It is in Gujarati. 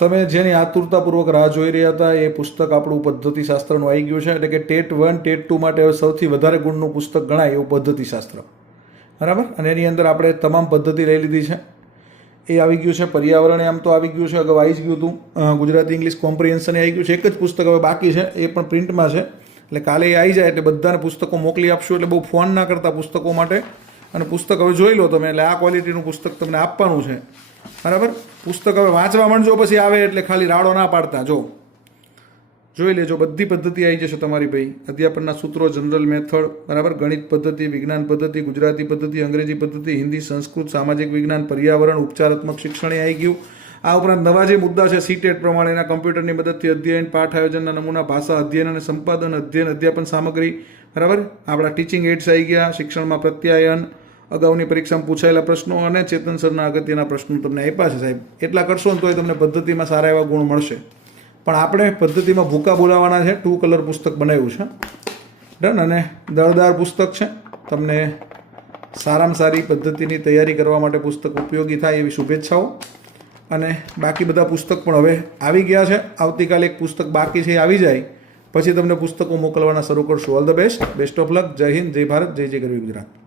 તમે જેની આતુરતાપૂર્વક રાહ જોઈ રહ્યા હતા એ પુસ્તક આપણું પદ્ધતિશાસ્ત્રનું આવી ગયું છે. એટલે કે ટેટ 1 ટેટ 2 માટે હવે સૌથી વધારે ગુણનું પુસ્તક ગણાય એવું પદ્ધતિશાસ્ત્ર, બરાબર. અને એની અંદર આપણે તમામ પદ્ધતિ લઈ લીધી છે. એ આવી ગયું છે. પર્યાવરણ આમ તો આવી ગયું છે, અગાઉ આવી જ ગયું હતું. ગુજરાતી ઇંગ્લિશ કોમ્પ્રિહેન્શન આવી ગયું છે. એક જ પુસ્તક હવે બાકી છે, એ પણ પ્રિન્ટમાં છે. એટલે કાલે એ આવી જાય એટલે બધાને પુસ્તકો મોકલી આપશું. એટલે બહુ ફોન ના કરતા પુસ્તકો માટે. અને પુસ્તક હવે જોઈ લો તમે, એટલે આ ક્વોલિટીનું પુસ્તક તમને આપવાનું છે, બરાબર. પુસ્તક હવે વાંચવા માંડજો, પછી આવે એટલે ખાલી રાડો ના પાડતા. જોઈ લેજો, બધી પદ્ધતિ આવી જશે તમારી ભાઈ. અધ્યાપનના સૂત્રો, જનરલ મેથડ, બરાબર. ગણિત પદ્ધતિ, વિજ્ઞાન પદ્ધતિ, ગુજરાતી પદ્ધતિ, અંગ્રેજી પદ્ધતિ, હિન્દી, સંસ્કૃત, સામાજિક વિજ્ઞાન, પર્યાવરણ, ઉપચારાત્મક શિક્ષણ આવી ગયું. આ ઉપરાંત નવા જે મુદ્દા છે સીટેટ પ્રમાણેના કમ્પ્યુટરની મદદથી અધ્યયન, પાઠ આયોજનના નમૂના, ભાષા અધ્યયન અને સંપાદન, અધ્યયન, અધ્યાપન સામગ્રી, બરાબર. આપણા ટીચિંગ એડ્સ આવી ગયા, શિક્ષણમાં પ્રત્યાયન, અગાઉની પરીક્ષામાં પૂછાયેલા પ્રશ્નો અને ચેતન સરના અગત્યના પ્રશ્નો તમને આપ્યા છે સાહેબ. એટલા કરશો ને તોય તમને પદ્ધતિમાં સારા એવા ગુણ મળશે. પણ આપણે પદ્ધતિમાં ભૂકા બોલાવવાના છે. 2 કલર પુસ્તક બનાવ્યું છે, ડન. અને દળદાર પુસ્તક છે. તમને સારામાં સારી પદ્ધતિની તૈયારી કરવા માટે પુસ્તક ઉપયોગી થાય એવી શુભેચ્છાઓ. અને બાકી બધા પુસ્તક પણ હવે આવી ગયા છે. આવતીકાલે એક પુસ્તક બાકી છે, એ આવી જાય પછી તમને પુસ્તકો મોકલવાના શરૂ કરશું. All the best, best of luck. જય હિન્દ, જય ભારત, જય જય ગરવી ગુજરાત.